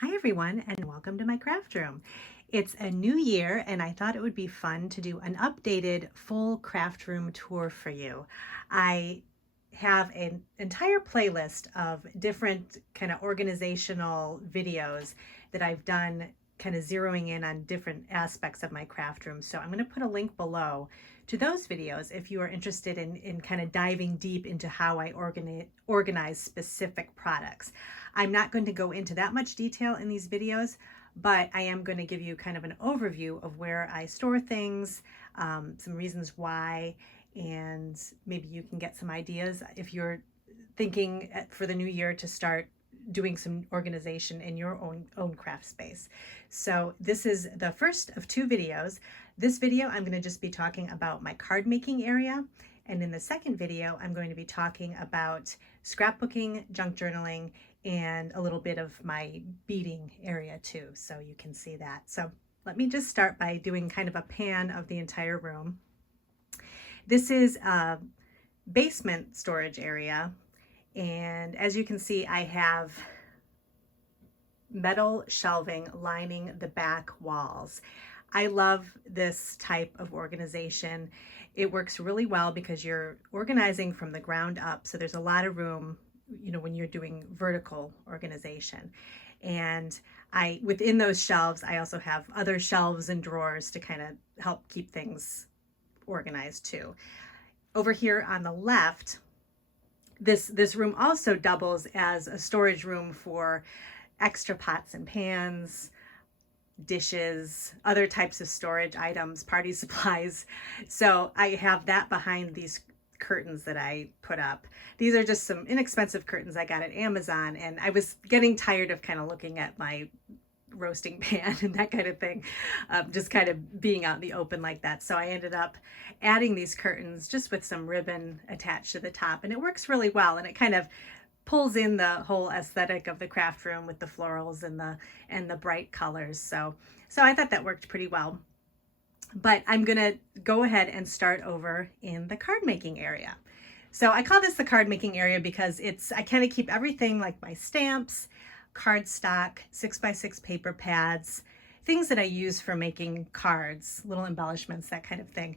Hi everyone, and welcome to my craft room. It's a new year and I thought it would be fun to do an updated full craft room tour for you. I have an entire playlist of different kind of organizational videos that I've done, kind of zeroing in on different aspects of my craft room. So I'm going to put a link below to those videos if you are interested in kind of diving deep into how I organize specific products. I'm not going to go into that much detail in these videos, but I am going to give you kind of an overview of where I store things, some reasons why, and maybe you can get some ideas if you're thinking for the new year to start doing some organization in your own craft space. So this is the first of two videos. This video I'm going to just be talking about my card making area, and in the second video I'm going to be talking about scrapbooking, junk journaling, and a little bit of my beading area too, so you can see that. So let me just start by doing kind of a pan of the entire room. This is a basement storage area, and as you can see, I have metal shelving lining the back walls. I love this type of organization. It works really well because you're organizing from the ground up, so there's a lot of room, you know, when you're doing vertical organization. And within those shelves, I also have other shelves and drawers to kind of help keep things organized too. Over here on the left, this room also doubles as a storage room for extra pots and pans, dishes, other types of storage items, party supplies. So I have that behind these curtains that I put up. These are just some inexpensive curtains I got at Amazon, and I was getting tired of kind of looking at my roasting pan and that kind of thing, just kind of being out in the open like that. So I ended up adding these curtains just with some ribbon attached to the top, and it works really well, and it kind of pulls in the whole aesthetic of the craft room with the florals and the bright colors. So I thought that worked pretty well. But I'm gonna go ahead and start over in the card making area. So I call this the card making area because I kind of keep everything like my stamps, cardstock, 6x6 paper pads, things that I use for making cards, little embellishments, that kind of thing,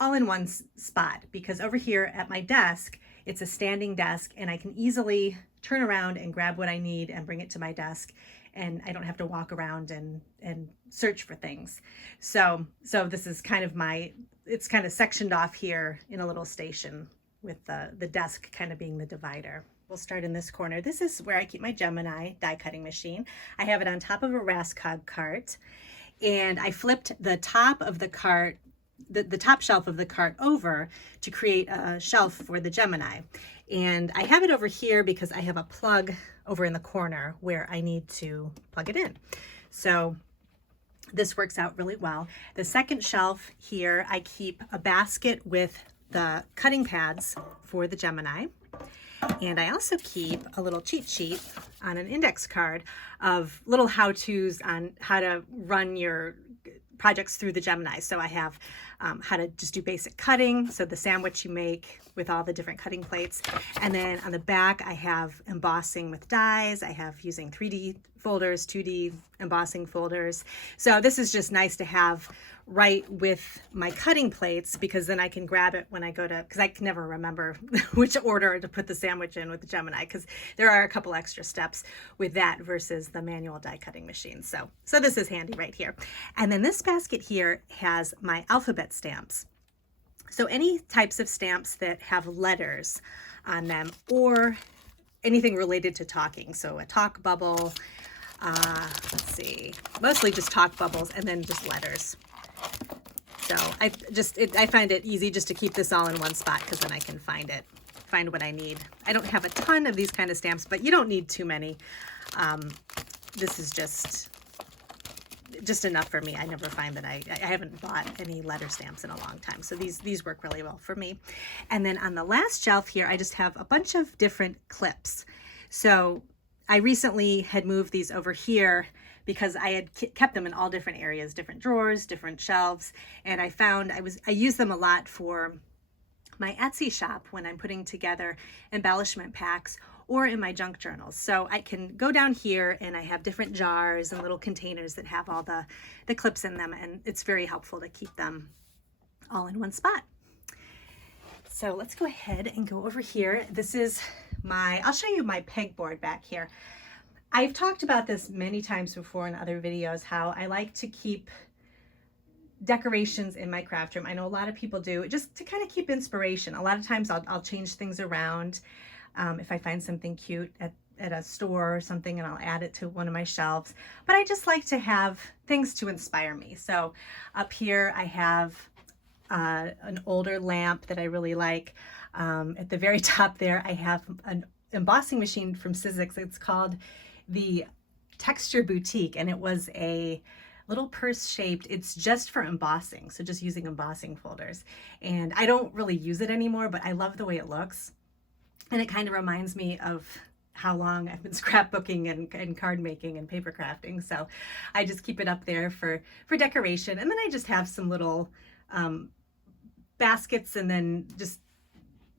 all in one spot. Because over here at my desk, it's a standing desk and I can easily turn around and grab what I need and bring it to my desk, and I don't have to walk around and search for things. So this is kind of it's kind of sectioned off here in a little station with the desk kind of being the divider. We'll start in this corner. This is where I keep my Gemini die cutting machine. I have it on top of a Rascog cart, and I flipped the top of the cart, the top shelf of the cart over to create a shelf for the Gemini. And I have it over here because I have a plug over in the corner where I need to plug it in. So this works out really well. The second shelf here, I keep a basket with the cutting pads for the Gemini. And I also keep a little cheat sheet on an index card of little how-tos on how to run your projects through the Gemini. So I have how to just do basic cutting, so the sandwich you make with all the different cutting plates. And then on the back, I have embossing with dies. I have using 3D folders, 2D embossing folders. So this is just nice to have right with my cutting plates, because then I can grab it when I go to, because I can never remember which order to put the sandwich in with the Gemini, because there are a couple extra steps with that versus the manual die cutting machine. So this is handy right here. And then this basket here has my alphabet stamps. So any types of stamps that have letters on them or anything related to talking. So a talk bubble, let's see, mostly just talk bubbles and then just letters. So I find it easy just to keep this all in one spot, because then I can find what I need. I don't have a ton of these kind of stamps, but you don't need too many. This is just enough for me. I never find that I haven't bought any letter stamps in a long time. So these work really well for me. And then on the last shelf here, I just have a bunch of different clips. So I recently had moved these over here because I had kept them in all different areas, different drawers, different shelves. And I found I use them a lot for my Etsy shop when I'm putting together embellishment packs, or in my junk journals. So I can go down here and I have different jars and little containers that have all the clips in them, and it's very helpful to keep them all in one spot. So let's go ahead and go over here. This is I'll show you my pegboard back here. I've talked about this many times before in other videos, how I like to keep decorations in my craft room. I know a lot of people do, just to kind of keep inspiration. A lot of times I'll change things around. If I find something cute at a store or something, and I'll add it to one of my shelves. But I just like to have things to inspire me. So up here I have an older lamp that I really like. At the very top there, I have an embossing machine from Sizzix. It's called the Texture Boutique, and it was a little purse shaped. It's just for embossing, so just using embossing folders. And I don't really use it anymore, but I love the way it looks. And it kind of reminds me of how long I've been scrapbooking and card making and paper crafting. So I just keep it up there for decoration. And then I just have some little baskets, and then just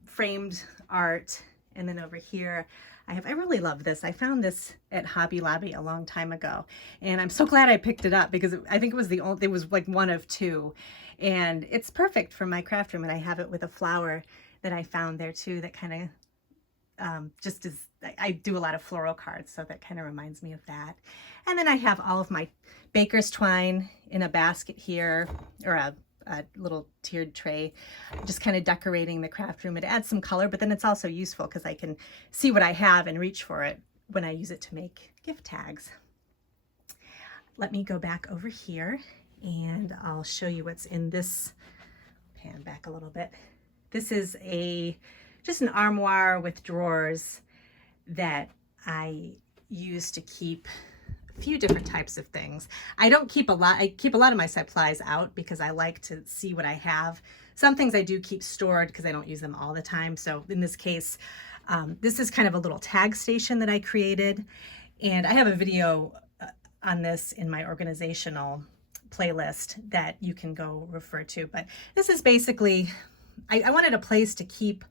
framed art. And then over here I really love this. I found this at Hobby Lobby a long time ago, and I'm so glad I picked it up, because I think it was like one of two, and it's perfect for my craft room. And I have it with a flower that I found there too, that kind of just is, I do a lot of floral cards, so that kind of reminds me of that. And then I have all of my baker's twine in a basket here, or a little tiered tray, just kind of decorating the craft room. It adds some color, but then it's also useful because I can see what I have and reach for it when I use it to make gift tags. Let me go back over here and I'll show you what's in this. Pan back a little bit. This is just an armoire with drawers that I use to keep few different types of things. I don't keep a lot. I keep a lot of my supplies out because I like to see what I have. Some things I do keep stored because I don't use them all the time. So in this case, this is kind of a little tag station that I created, and I have a video on this in my organizational playlist that you can go refer to. But this is basically, I wanted a place to keep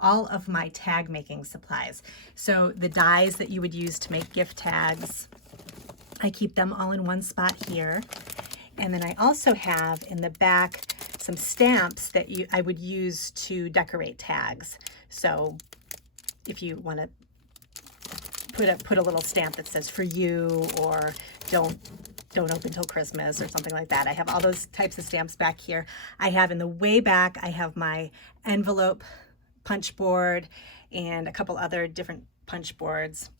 all of my tag making supplies. So the dies that you would use to make gift tags, I keep them all in one spot here. And then I also have in the back some stamps that I would use to decorate tags. So if you want to put a little stamp that says "for you" or don't open till Christmas or something like that, I have all those types of stamps back here. I have in the way back, I have my envelope punch board and a couple other different punch boards.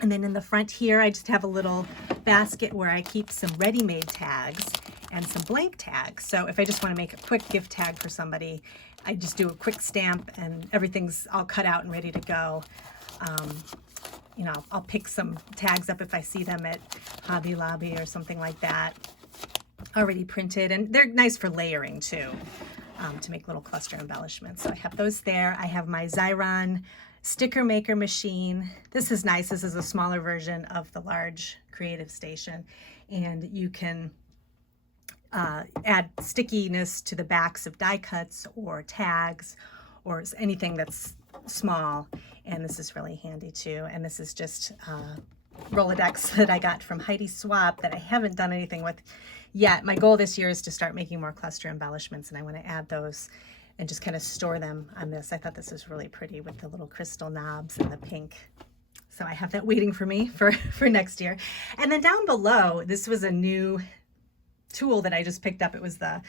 And then in the front here, I just have a little basket where I keep some ready-made tags and some blank tags. So if I just want to make a quick gift tag for somebody, I just do a quick stamp and everything's all cut out and ready to go. You know, I'll pick some tags up if I see them at Hobby Lobby or something like that, already printed. And they're nice for layering too, to make little cluster embellishments. So I have those there. I have my Xyron sticker maker machine. This is nice. This is a smaller version of the large Creative Station, and you can add stickiness to the backs of die cuts or tags or anything that's small, and this is really handy too. And this is just Rolodex that I got from Heidi Swap that I haven't done anything with yet. My goal this year is to start making more cluster embellishments, and I want to add those and just kind of store them on this. I thought this was really pretty with the little crystal knobs and the pink. So I have that waiting for me for next year. And then down below, this was a new tool that I just picked up. It was the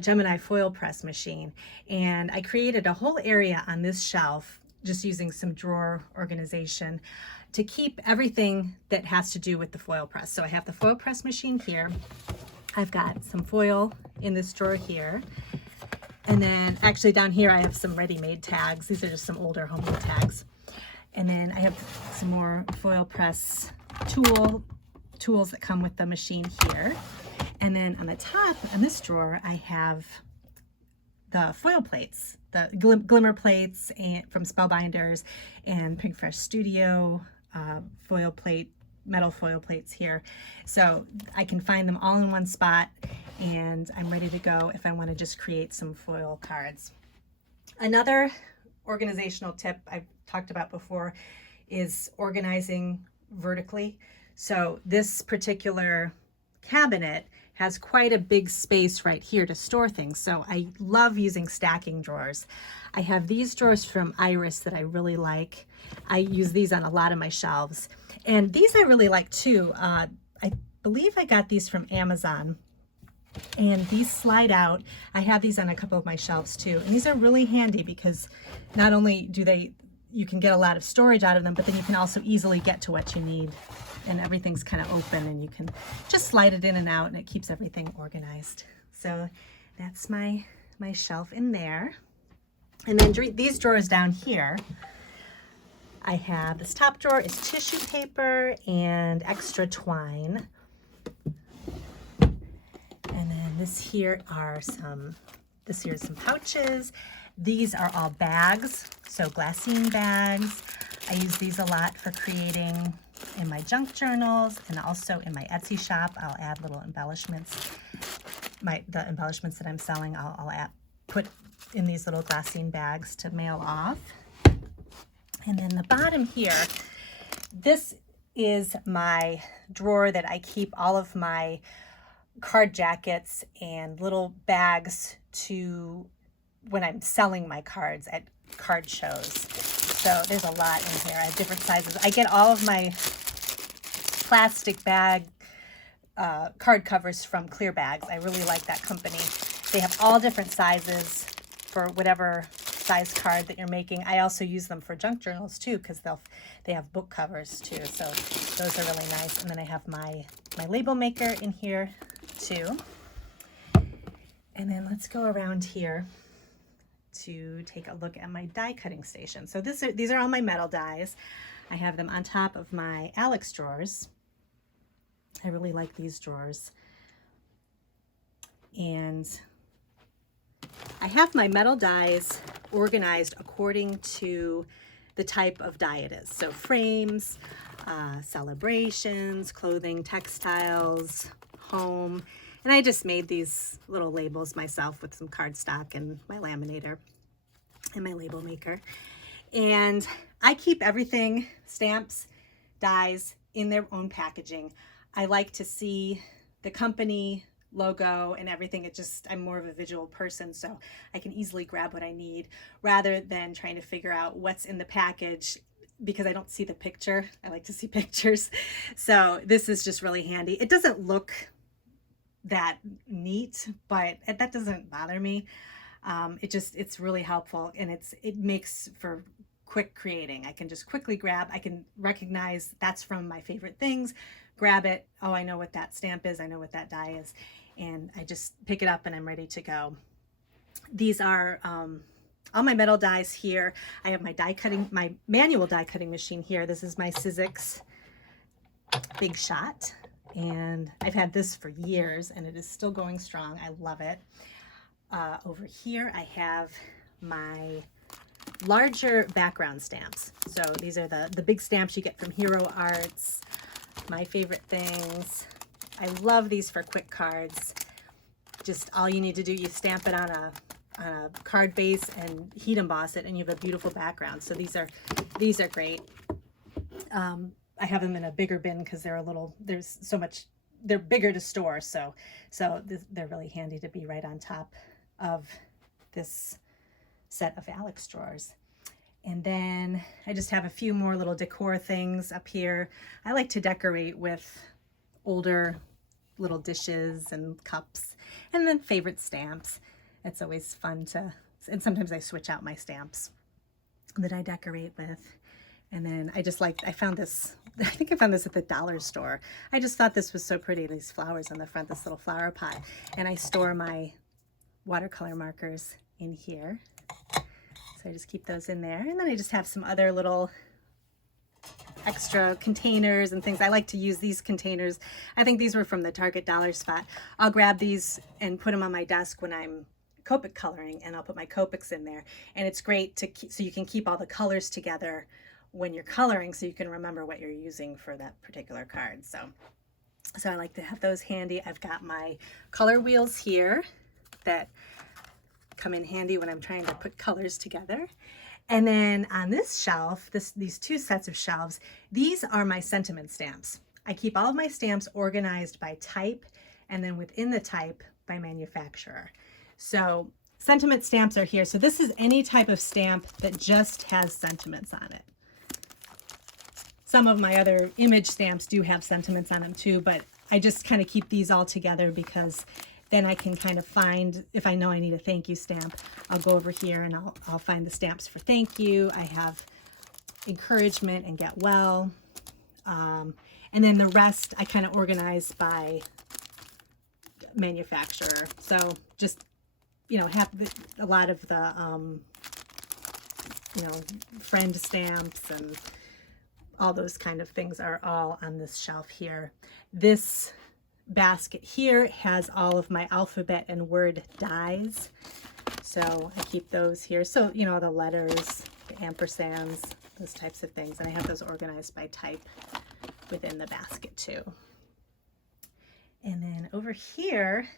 Gemini foil press machine. And I created a whole area on this shelf just using some drawer organization to keep everything that has to do with the foil press. So I have the foil press machine here. I've got some foil in this drawer here. And then actually down here, I have some ready-made tags. These are just some older homemade tags. And then I have some more foil press tools that come with the machine here. And then on the top, in this drawer, I have the foil plates, the glimmer plates from Spellbinders and Pink Fresh Studio foil plate, metal foil plates here. So I can find them all in one spot, and I'm ready to go if I want to just create some foil cards. Another organizational tip, I've talked about before is organizing vertically. So this particular cabinet has quite a big space right here to store things. So I love using stacking drawers. I have these drawers from Iris that I really like. I use these on a lot of my shelves. And these I really like too. I believe I got these from Amazon. And these slide out. I have these on a couple of my shelves too. And these are really handy because not only do you can get a lot of storage out of them, but then you can also easily get to what you need. And everything's kind of open and you can just slide it in and out and it keeps everything organized. So that's my shelf in there. And then these drawers down here, I have this top drawer is tissue paper and extra twine. And then this here is some pouches. These are all bags, so glassine bags. I use these a lot for creating in my junk journals and also in my Etsy shop. I'll add little embellishments. The embellishments that I'm selling, I'll put in these little glassine bags to mail off. And then the bottom here, this is my drawer that I keep all of my card jackets and little bags to when I'm selling my cards at card shows. So there's a lot in here. I have different sizes. I get all of my plastic bag card covers from Clear Bags. I really like that company. They have all different sizes for whatever size card that you're making. I also use them for junk journals too because they have book covers too. So those are really nice. And then I have my label maker in here too. And then let's go around here to take a look at my die cutting station. So these are all my metal dies. I have them on top of my Alex drawers. I really like these drawers. And I have my metal dies organized according to the type of die it is. So frames, celebrations, clothing, textiles, home. And I just made these little labels myself with some cardstock and my laminator and my label maker. And I keep everything, stamps, dies, in their own packaging. I like to see the company logo and everything. I'm more of a visual person, so I can easily grab what I need rather than trying to figure out what's in the package because I don't see the picture. I like to see pictures. So this is just really handy. It doesn't look that neat, but that doesn't bother me. It's really helpful and it makes for quick creating. I can just quickly grab, I can recognize that's from my favorite things, grab it. Oh, I know what that stamp is. I know what that die is. And I just pick it up and I'm ready to go. These are all my metal dies here. I have my manual die cutting machine here. This is my Sizzix Big Shot. And I've had this for years and it is still going strong. I love it. Over here, I have my larger background stamps. So these are the big stamps you get from Hero Arts, my favorite things. I love these for quick cards. Just all you need to do, you stamp it on a card base and heat emboss it and you have a beautiful background. So these are great. I have them in a bigger bin because they're bigger to store. So they're really handy to be right on top of this set of Alex drawers. And then I just have a few more little decor things up here. I like to decorate with older little dishes and cups and then favorite stamps. It's always fun and sometimes I switch out my stamps that I decorate with. And then I found this, I think I found this at the dollar store. I just thought this was so pretty, these flowers on the front, this little flower pot. And I store my watercolor markers in here. So I just keep those in there. And then I just have some other little extra containers and things. I like to use these containers. I think these were from the Target dollar spot. I'll grab these and put them on my desk when I'm Copic coloring, and I'll put my Copics in there. And it's great so you can keep all the colors together when you're coloring so you can remember what you're using for that particular card. So I like to have those handy. I've got my color wheels here that come in handy when I'm trying to put colors together. And then on this shelf, these two sets of shelves, these are my sentiment stamps. I keep all of my stamps organized by type, and then within the type by manufacturer. So sentiment stamps are here. So this is any type of stamp that just has sentiments on it. Some of my other image stamps do have sentiments on them too, but I just kind of keep these all together because then I can kind of find, if I know I need a thank you stamp, I'll go over here and I'll find the stamps for thank you. I have encouragement and get well. And then the rest I kind of organize by manufacturer. So just, you know, have a lot of the, you know, friend stamps and all those kind of things are all on this shelf here. This basket here has all of my alphabet and word dies. So I keep those here. So, you know, the letters, the ampersands, those types of things. And I have those organized by type within the basket too. And then over here,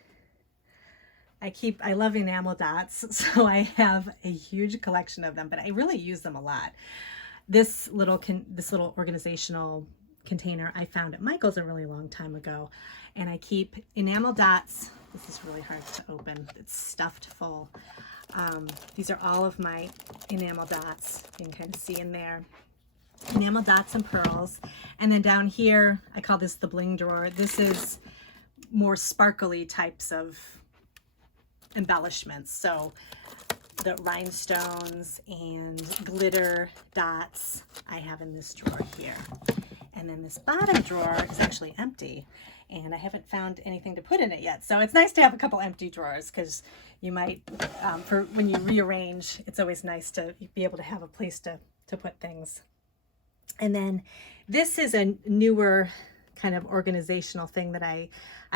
I love enamel dots. So I have a huge collection of them, but I really use them a lot. This little organizational container I found at Michael's a really long time ago, and I keep enamel dots. This is really hard to open. It's stuffed full. These are all of my enamel dots. You can kind of see in there. Enamel dots and pearls. And then down here, I call this the Bling Drawer. This is more sparkly types of embellishments. So the rhinestones and glitter dots I have in this drawer here. And then this bottom drawer is actually empty, and I haven't found anything to put in it yet. So it's nice to have a couple empty drawers, because you might, for when you rearrange, it's always nice to be able to have a place to put things. And then this is a newer kind of organizational thing that I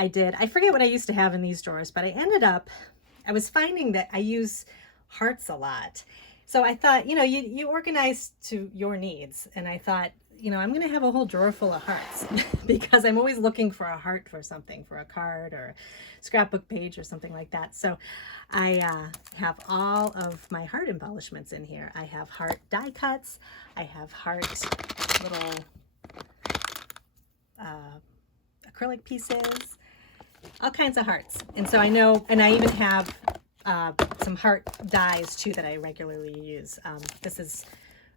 did. I forget what I used to have in these drawers, but I was finding that I use hearts a lot. So I thought, you know, you organize to your needs. And I thought, you know, I'm going to have a whole drawer full of hearts because I'm always looking for a heart for something, for a card or a scrapbook page or something like that. So I have all of my heart embellishments in here. I have heart die cuts. I have heart little acrylic pieces, all kinds of hearts. And so I know, and I even have some heart dies too that I regularly use. This is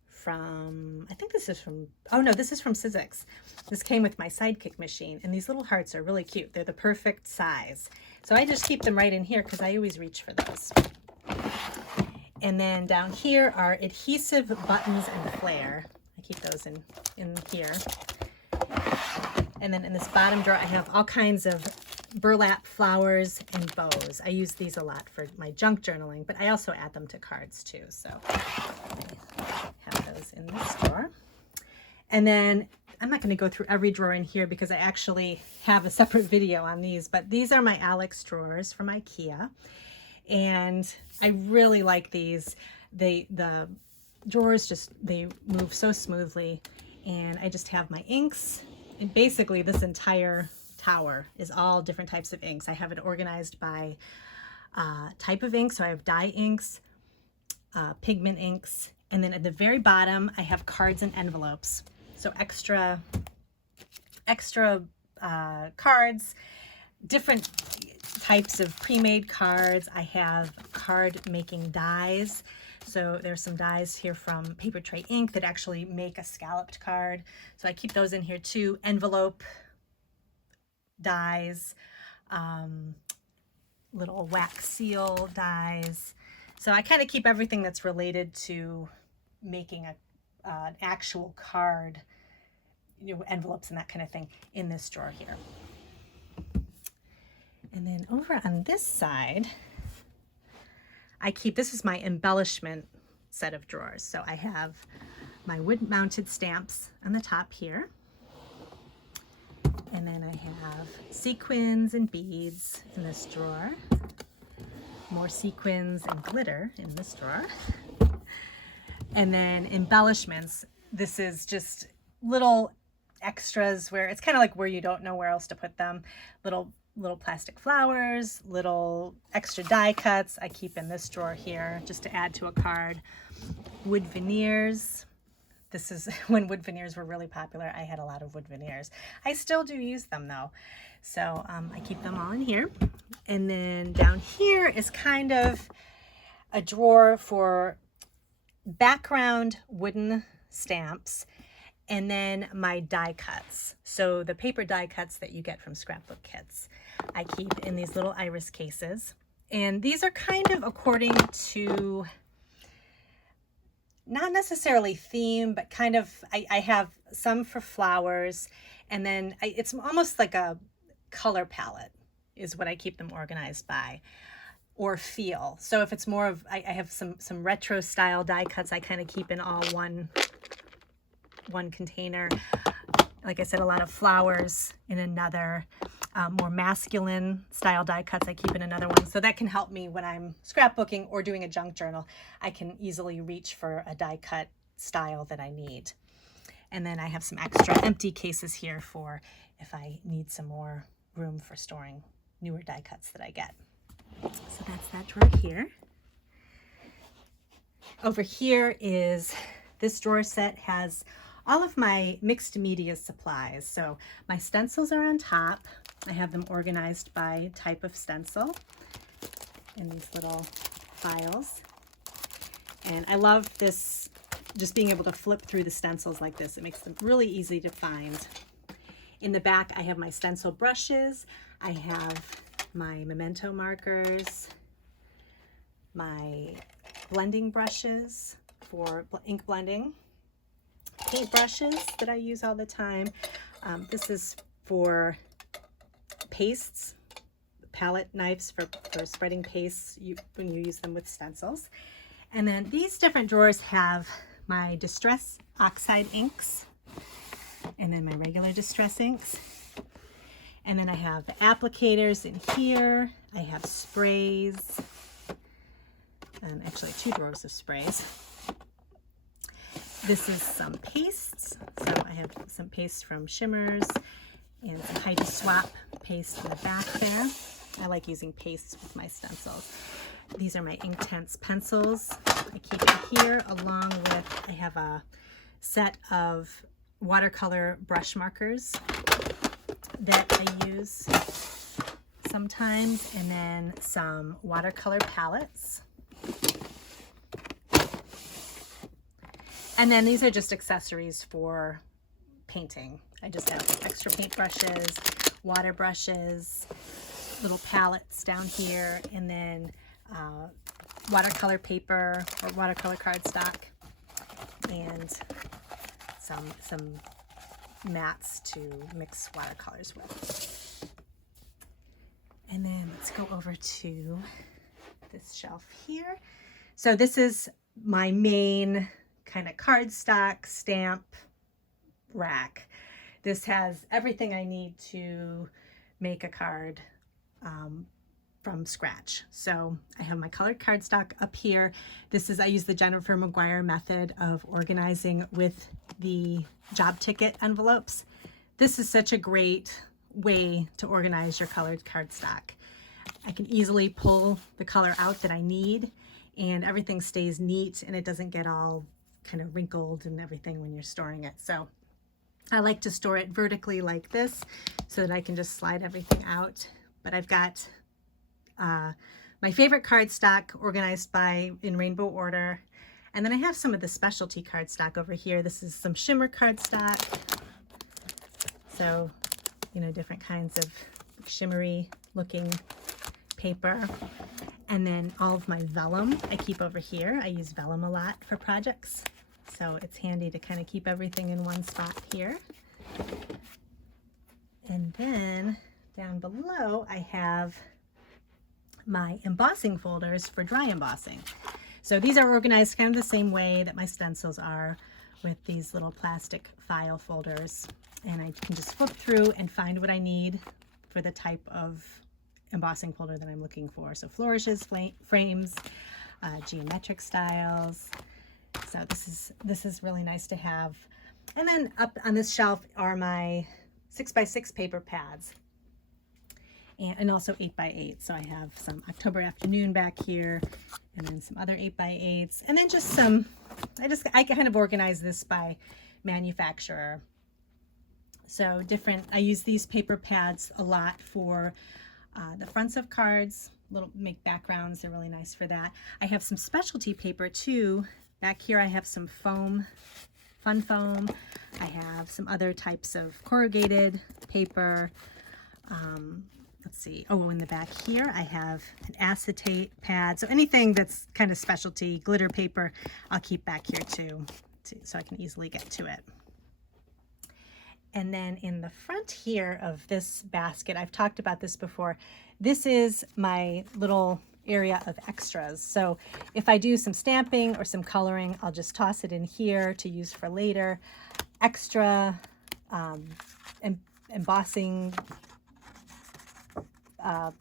from, I think this is from, oh no, this is from Sizzix. This came with my Sidekick machine, and these little hearts are really cute. They're the perfect size. So I just keep them right in here because I always reach for those. And then down here are adhesive buttons and flare. I keep those in here. And then in this bottom drawer, I have all kinds of burlap flowers and bows. I use these a lot for my junk journaling, but I also add them to cards too. So I have those in this drawer. And then I'm not going to go through every drawer in here because I actually have a separate video on these, but these are my Alex drawers from IKEA. And I really like these. The drawers they move so smoothly, and I just have my inks. And basically this entire tower is all different types of inks. I have it organized by type of ink. So I have dye inks, pigment inks, and then at the very bottom I have cards and envelopes. So extra cards, different types of pre-made cards. I have card making dies. So there's some dies here from Paper Tray Ink that actually make a scalloped card. So I keep those in here too. Envelope dies, little wax seal dies. So I kind of keep everything that's related to making an actual card, you know, envelopes and that kind of thing in this drawer here. And then over on this side, I keep, this is my embellishment set of drawers. So I have my wood mounted stamps on the top here. And then I have sequins and beads in this drawer. More sequins and glitter in this drawer. And then embellishments. This is just little extras where it's kind of like where you don't know where else to put them. Little plastic flowers, little extra die cuts I keep in this drawer here just to add to a card. Wood veneers. This is when wood veneers were really popular. I had a lot of wood veneers. I still do use them though. So I keep them all in here. And then down here is kind of a drawer for background wooden stamps, and then my die cuts. So the paper die cuts that you get from scrapbook kits, I keep in these little iris cases. And these are kind of according to, not necessarily theme, but kind of, I have some for flowers, and then it's almost like a color palette is what I keep them organized by, or feel. So if it's more of, I have some retro style die cuts I kind of keep in all one container. Like I said, a lot of flowers in another. More masculine style die cuts I keep in another one. So that can help me when I'm scrapbooking or doing a junk journal. I can easily reach for a die cut style that I need. And then I have some extra empty cases here for if I need some more room for storing newer die cuts that I get. So that's that drawer here. Over here is, this drawer set has all of my mixed media supplies. So my stencils are on top. I have them organized by type of stencil in these little files. And I love this, just being able to flip through the stencils like this. It makes them really easy to find. In the back, I have my stencil brushes. I have my memento markers, my blending brushes for ink blending, paint brushes that I use all the time. This is for pastes, palette knives for spreading pastes when you use them with stencils. And then these different drawers have my Distress Oxide inks, and then my regular Distress inks. And then I have the applicators in here. I have sprays, and actually 2 drawers of sprays. This is some pastes. So I have some paste from Shimmers and some Heidi Swap paste in the back there. I like using pastes with my stencils. These are my Inktense Pencils. I keep it here, along with, I have a set of watercolor brush markers that I use sometimes, and then some watercolor palettes. And then these are just accessories for painting. I just have extra paint brushes, water brushes, little palettes down here, and then watercolor paper or watercolor cardstock, and some mats to mix watercolors with. And then let's go over to this shelf here. So this is my main kind of cardstock stamp rack. This has everything I need to make a card from scratch. So I have my colored cardstock up here. This is, I use the Jennifer McGuire method of organizing with the job ticket envelopes. This is such a great way to organize your colored cardstock. I can easily pull the color out that I need, and everything stays neat and it doesn't get all kind of wrinkled and everything when you're storing it. So I like to store it vertically like this so that I can just slide everything out. But I've got my favorite cardstock organized in rainbow order. And then I have some of the specialty cardstock over here. This is some shimmer cardstock. So, you know, different kinds of shimmery looking paper. And then all of my vellum I keep over here. I use vellum a lot for projects, so it's handy to kind of keep everything in one spot here. And then down below I have my embossing folders for dry embossing. So these are organized kind of the same way that my stencils are, with these little plastic file folders, and I can just flip through and find what I need for the type of embossing folder that I'm looking for. So flourishes, frames, geometric styles. So this is really nice to have And then up on this shelf are my 6x6 paper pads. And also 8x8. So I have some October Afternoon back here, and then some other 8x8s, and then just some, I kind of organize this by manufacturer. So I use these paper pads a lot for the fronts of cards, make backgrounds, they're really nice for that. I have some specialty paper too. Back here I have some foam, fun foam. I have some other types of corrugated paper. Let's see, oh, in the back here I have an acetate pad. So anything that's kind of specialty, glitter paper, I'll keep back here too, so I can easily get to it. And then in the front here of this basket, I've talked about this before, this is my little area of extras. So if I do some stamping or some coloring, I'll just toss it in here to use for later. Extra embossing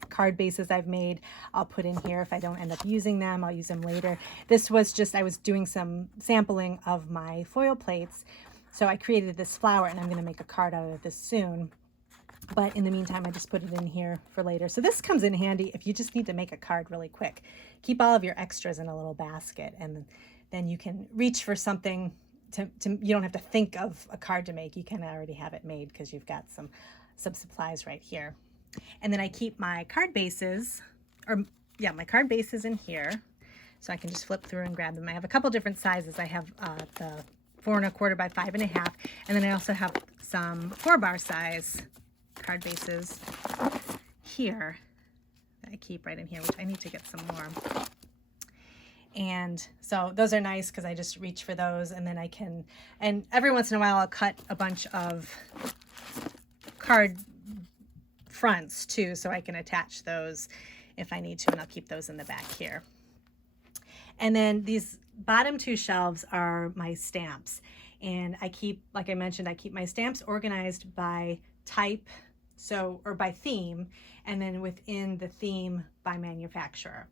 card bases I've made, I'll put in here. If I don't end up using them, I'll use them later. This was just, I was doing some sampling of my foil plates. So I created this flower, and I'm going to make a card out of this soon. But in the meantime, I just put it in here for later. So this comes in handy if you just need to make a card really quick. Keep all of your extras in a little basket, and then you can reach for something you don't have to think of a card to make. You can already have it made because you've got some supplies right here. And then I keep my card bases, my card bases in here, so I can just flip through and grab them. I have a couple different sizes. I have the 4 1/4 by 5 1/2, and then I also have some 4-bar size card bases here that I keep right in here, which I need to get some more. And so those are nice because I just reach for those, and then and every once in a while I'll cut a bunch of card fronts too, so I can attach those if I need to, and I'll keep those in the back here. And then these bottom 2 shelves are my stamps, and I keep, like I mentioned, I keep my stamps organized by type, or by theme, and then within the theme by manufacturer.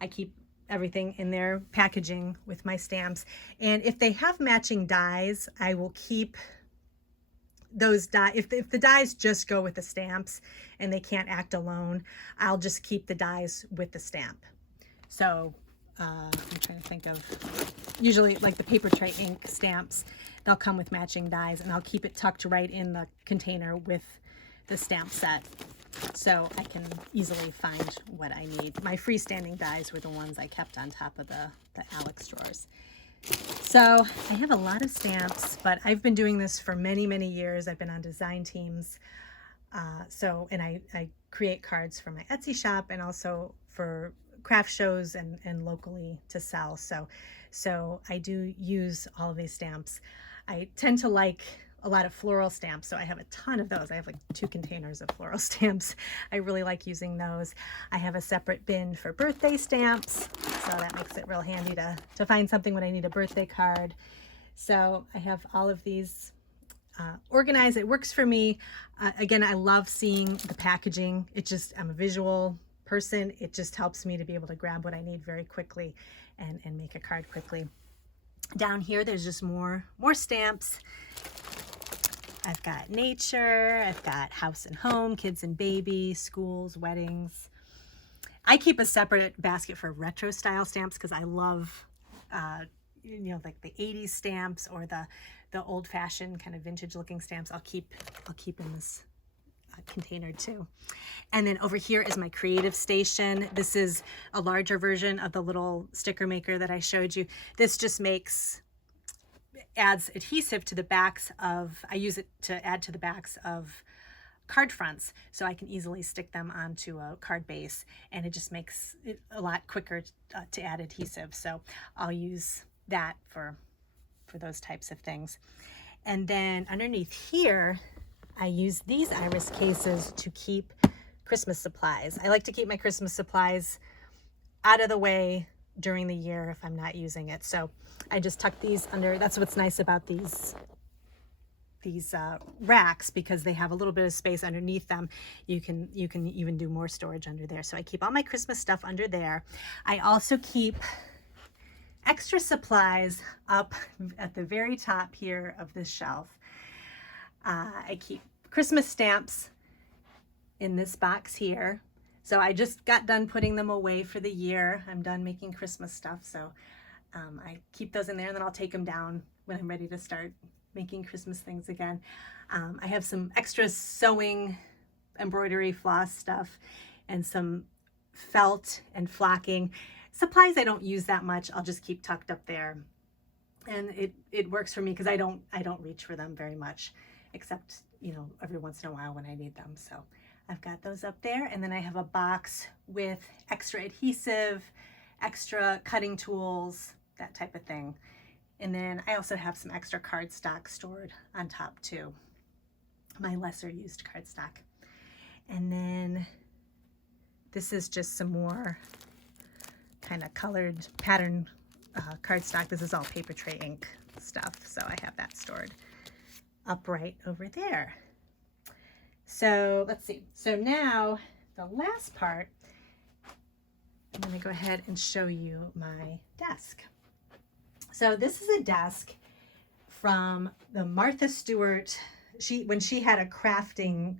I keep everything in their packaging with my stamps, and if they have matching dies, I will keep those dies. If the dies just go with the stamps and they can't act alone, I'll just keep the dies with the stamp. So I'm trying to think of, usually like the paper tray ink stamps, they'll come with matching dies, and I'll keep it tucked right in the container with the stamp set, so I can easily find what I need. My freestanding dies were the ones I kept on top of the Alex drawers. So I have a lot of stamps, but I've been doing this for many, many years. I've been on design teams. And I create cards for my Etsy shop and also for craft shows and locally to sell. So I do use all of these stamps. I tend to like a lot of floral stamps, so I have a ton of those. I have like 2 containers of floral stamps. I really like using those. I have a separate bin for birthday stamps, so that makes it real handy to find something when I need a birthday card. So I have all of these organized. It works for me. Again, I love seeing the packaging. I'm a visual person. It just helps me to be able to grab what I need very quickly and make a card quickly. Down here, there's just more stamps. I've got nature, I've got house and home, kids and baby, schools, weddings. I keep a separate basket for retro style stamps because I love, like the 80s stamps or the old fashioned kind of vintage looking stamps. I'll keep in this container too. And then over here is my creative station. This is a larger version of the little sticker maker that I showed you. This just adds adhesive to the backs of, I use it to add to the backs of card fronts, so I can easily stick them onto a card base, and it just makes it a lot quicker to add adhesive. So I'll use that for those types of things. And then underneath here, I use these iris cases to keep Christmas supplies. I like to keep my Christmas supplies out of the way during the year if I'm not using it. So I just tuck these under. That's what's nice about these racks, because they have a little bit of space underneath them. You can even do more storage under there. So I keep all my Christmas stuff under there. I also keep extra supplies up at the very top here of this shelf. I keep Christmas stamps in this box here. So I just got done putting them away for the year. I'm done making Christmas stuff. So I keep those in there, and then I'll take them down when I'm ready to start making Christmas things again. I have some extra sewing, embroidery, floss stuff, and some felt and flocking. Supplies I don't use that much. I'll just keep tucked up there. And it works for me because I don't reach for them very much, except, you know, every once in a while when I need them. So I've got those up there. And then I have a box with extra adhesive, extra cutting tools, that type of thing. And then I also have some extra cardstock stored on top too, my lesser used cardstock. And then this is just some more kind of colored pattern cardstock. This is all paper tray ink stuff, so I have that stored up right over there. So let's see. So now the last part, I'm going to go ahead and show you my desk. So this is a desk from the Martha Stewart. When she had a crafting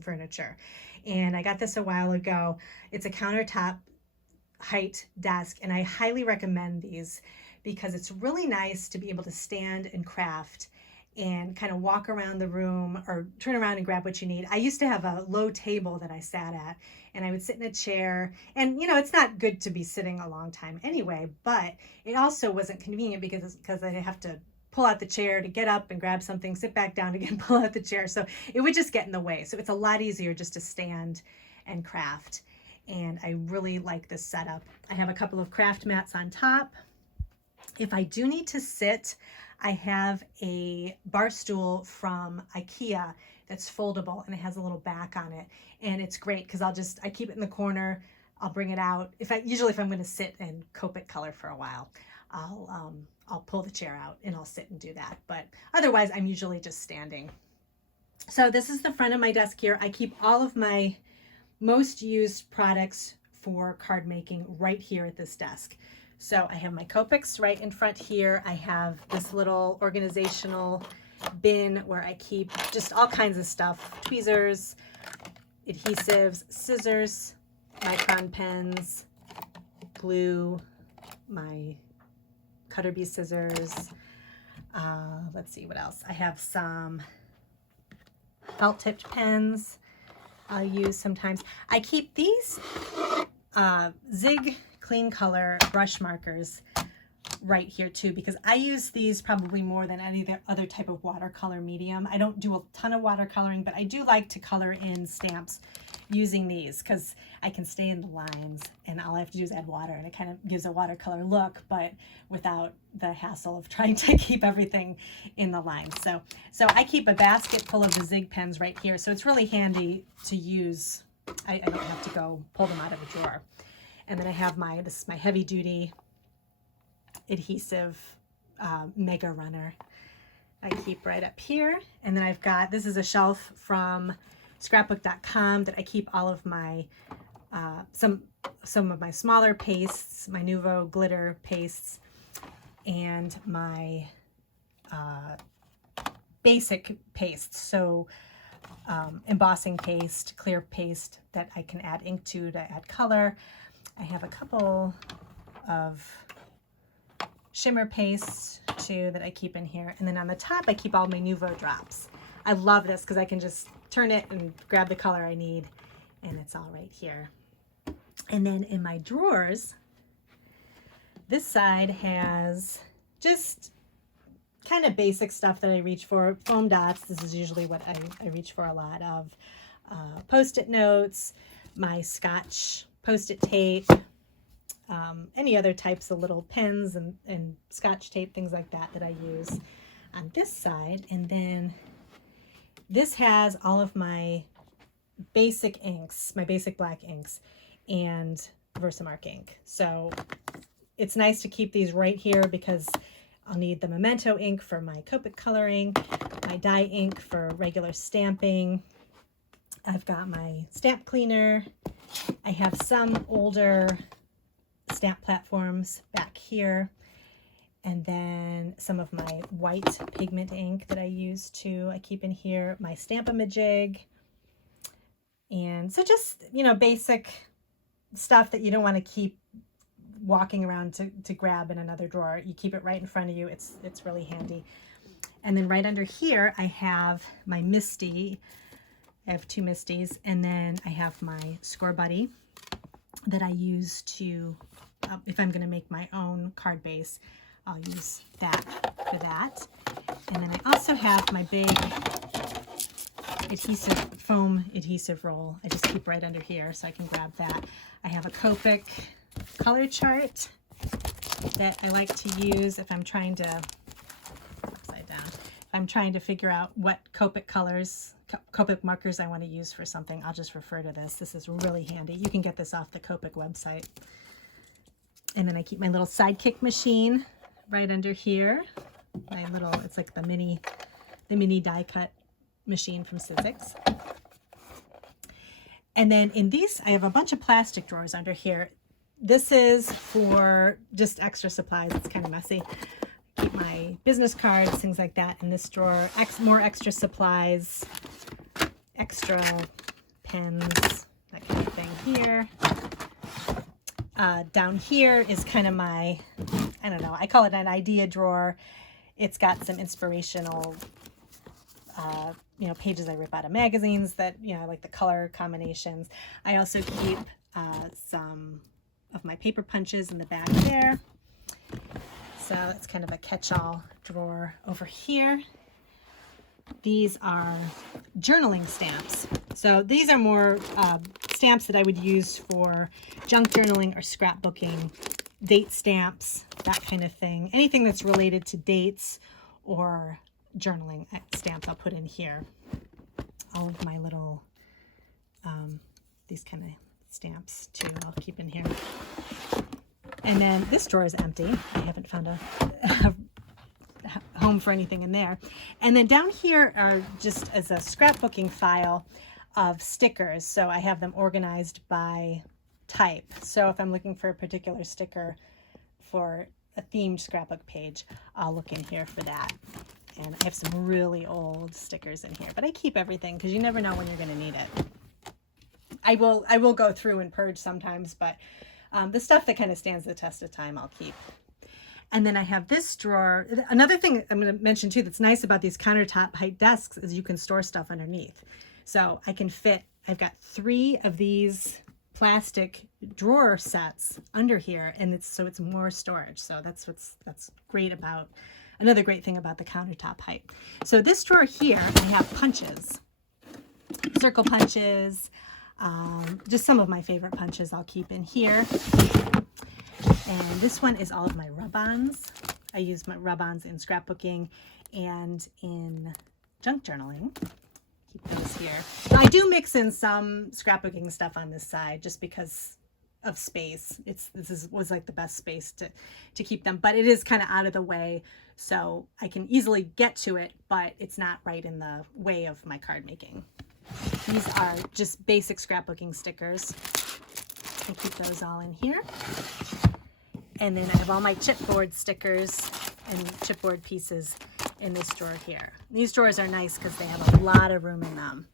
furniture, and I got this a while ago. It's a countertop height desk, and I highly recommend these because it's really nice to be able to stand and craft and kind of walk around the room or turn around and grab what you need. I used to have a low table that I sat at, and I would sit in a chair, and you know, it's not good to be sitting a long time anyway, but it also wasn't convenient because I have to pull out the chair to get up and grab something, sit back down again, pull out the chair. So it would just get in the way. So it's a lot easier just to stand and craft. And I really like this setup. I have a couple of craft mats on top. If I do need to sit, I have a bar stool from IKEA that's foldable, and it has a little back on it. And it's great because I keep it in the corner. I'll bring it out. Usually if I'm going to sit and Copic color for a while, I'll pull the chair out and I'll sit and do that. But otherwise, I'm usually just standing. So this is the front of my desk here. I keep all of my most used products for card making right here at this desk. So I have my Copics right in front here. I have this little organizational bin where I keep just all kinds of stuff: tweezers, adhesives, scissors, micron pens, glue, my cutter bee scissors. Let's see what else. I have some felt tipped pens I'll use sometimes. I keep these Zig Clean Color brush markers right here too, because I use these probably more than any other type of watercolor medium. I don't do a ton of watercoloring, but I do like to color in stamps using these because I can stay in the lines, and all I have to do is add water, and it kind of gives a watercolor look, but without the hassle of trying to keep everything in the lines. So I keep a basket full of the Zig pens right here, so it's really handy to use. I don't have to go pull them out of a drawer. And then I have this is my heavy duty adhesive mega runner I keep right up here. And then I've got, this is a shelf from scrapbook.com that I keep all of my some of my smaller pastes, my Nouveau glitter pastes, and my basic pastes. So embossing paste, clear paste that I can add ink to add color. I have a couple of shimmer pastes too that I keep in here. And then on the top, I keep all my Nouveau drops. I love this because I can just turn it and grab the color I need, and it's all right here. And then in my drawers, this side has just kind of basic stuff that I reach for. Foam dots, this is usually what I reach for a lot of. Post-it notes, my Scotch Post-it tape, any other types of little pens and Scotch tape, things like that I use on this side. And then this has all of my basic inks, my basic black inks, and Versamark ink. So it's nice to keep these right here because I'll need the Memento ink for my Copic coloring, my dye ink for regular stamping. I've got my stamp cleaner. I have some older stamp platforms back here. And then some of my white pigment ink that I use too, I keep in here. My Stamp-A-Majig. And so just, you know, basic stuff that you don't want to keep walking around to grab in another drawer. You keep it right in front of you. It's really handy. And then right under here, I have my Misty. I have 2 Misties. And then I have my Score Buddy that I use to, if I'm going to make my own card base, I'll use that for that. And then I also have my big foam adhesive roll. I just keep right under here so I can grab that. I have a Copic color chart that I like to use if I'm trying to, upside down, if I'm trying to figure out what Copic colors, Copic markers I want to use for something. I'll just refer to this. This is really handy. You can get this off the Copic website. And then I keep my little Sidekick machine right under here. My little, it's like the mini die cut machine from Sizzix. And then in these, I have a bunch of plastic drawers under here. This is for just extra supplies. It's kind of messy. Keep my business cards, things like that in this drawer. More extra supplies, extra pens, that kind of thing here. Down here is kind of my, I don't know, I call it an idea drawer. It's got some inspirational, you know, pages I rip out of magazines that, you know, I like the color combinations. I also keep some of my paper punches in the back there. So it's kind of a catch-all drawer over here. These are journaling stamps. So these are more stamps that I would use for junk journaling or scrapbooking, date stamps, that kind of thing. Anything that's related to dates or journaling stamps I'll put in here. All of my little, these kind of stamps too, I'll keep in here. And then this drawer is empty. I haven't found a home for anything in there. And then down here are just as a scrapbooking file of stickers. So I have them organized by type. So if I'm looking for a particular sticker for a themed scrapbook page, I'll look in here for that. And I have some really old stickers in here, but I keep everything because you never know when you're going to need it. I will go through and purge sometimes, but the stuff that kind of stands the test of time, I'll keep. And then I have this drawer. Another thing I'm going to mention too that's nice about these countertop height desks is you can store stuff underneath. So I can fit, I've got 3 of these plastic drawer sets under here, and it's more storage. So that's great about, another great thing about the countertop height. So this drawer here, I have punches, circle punches, just some of my favorite punches I'll keep in here. And this one is all of my rub-ons. I use my rub-ons in scrapbooking and in junk journaling. Keep those here. I do mix in some scrapbooking stuff on this side just because of space. Was like the best space to keep them, but it is kind of out of the way, so I can easily get to it, but it's not right in the way of my card making. These are just basic scrapbooking stickers. I keep those all in here. And then I have all my chipboard stickers and chipboard pieces in this drawer here. These drawers are nice because they have a lot of room in them.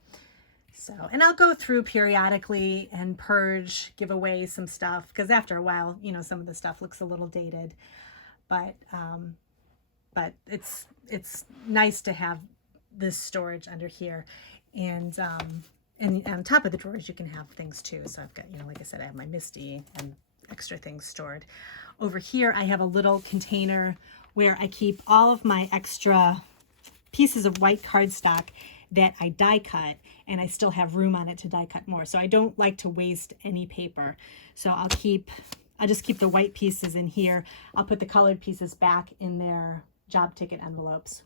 So, and I'll go through periodically and purge, give away some stuff, because after a while, you know, some of the stuff looks a little dated. But it's nice to have this storage under here. And on top of the drawers, you can have things too. So I've got, you know, like I said, I have my Misty and extra things stored. Over here, I have a little container where I keep all of my extra pieces of white cardstock that I die cut, and I still have room on it to die cut more. So I don't like to waste any paper. So I'll just keep the white pieces in here. I'll put the colored pieces back in their job ticket envelopes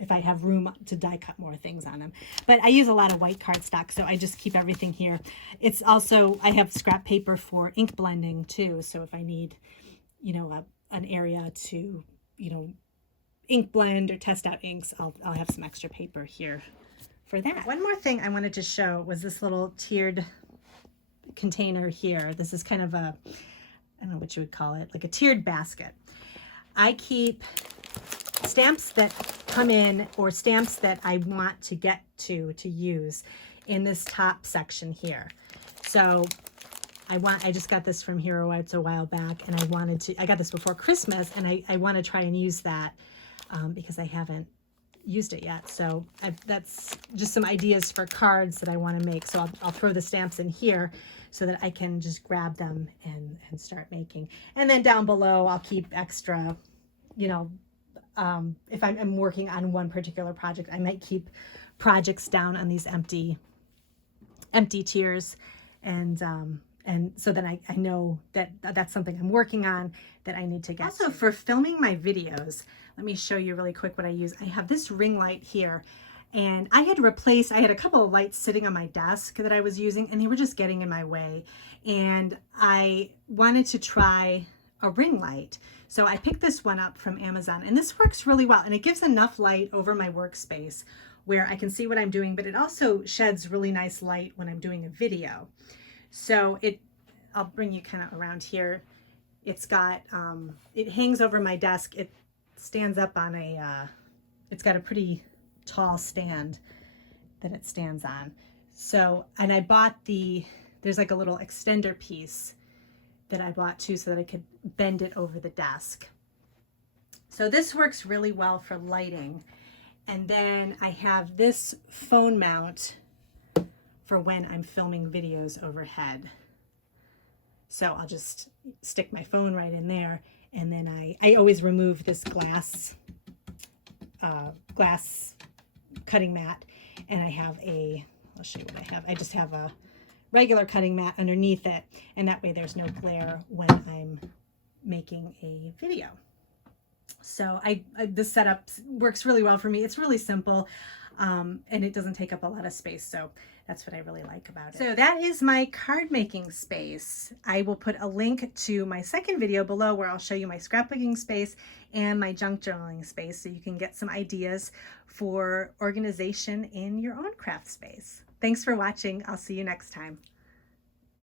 if I have room to die cut more things on them. But I use a lot of white cardstock, so I just keep everything here. It's also, I have scrap paper for ink blending too. So if I need, you know, an area to, you know, ink blend or test out inks, I'll have some extra paper here for that. One more thing I wanted to show was this little tiered container here. This is kind of I don't know what you would call it, like a tiered basket. I keep stamps that come in or stamps that I want to get to use in this top section here. So I just got this from Hero Arts a while back, and I got this before Christmas, and I want to try and use that because I haven't used it yet. So that's just some ideas for cards that I want to make. So I'll throw the stamps in here so that I can just grab them and start making. And then down below, I'll keep extra, you know, if I'm working on one particular project, I might keep projects down on these empty tiers, and so then I know that that's something I'm working on that I need to get. Also, for filming my videos, let me show you really quick what I use. I have this ring light here, and I had a couple of lights sitting on my desk that I was using, and they were just getting in my way. And I wanted to try a ring light. So I picked this one up from Amazon, and this works really well, and it gives enough light over my workspace where I can see what I'm doing, but it also sheds really nice light when I'm doing a video. So I'll bring you kind of around here. It's got, it hangs over my desk. It stands up on it's got a pretty tall stand that it stands on. So, and I bought there's like a little extender piece that I bought too, so that I could bend it over the desk. So this works really well for lighting. And then I have this phone mount for when I'm filming videos overhead. So I'll just stick my phone right in there, and then I always remove this glass cutting mat, and I have I'll show you what I have. I just have a regular cutting mat underneath it, and that way there's no glare when I'm making a video. So this setup works really well for me. It's really simple, and it doesn't take up a lot of space. So that's what I really like about it. So that is my card making space. I will put a link to my second video below where I'll show you my scrapbooking space and my junk journaling space, so you can get some ideas for organization in your own craft space. Thanks for watching. I'll see you next time.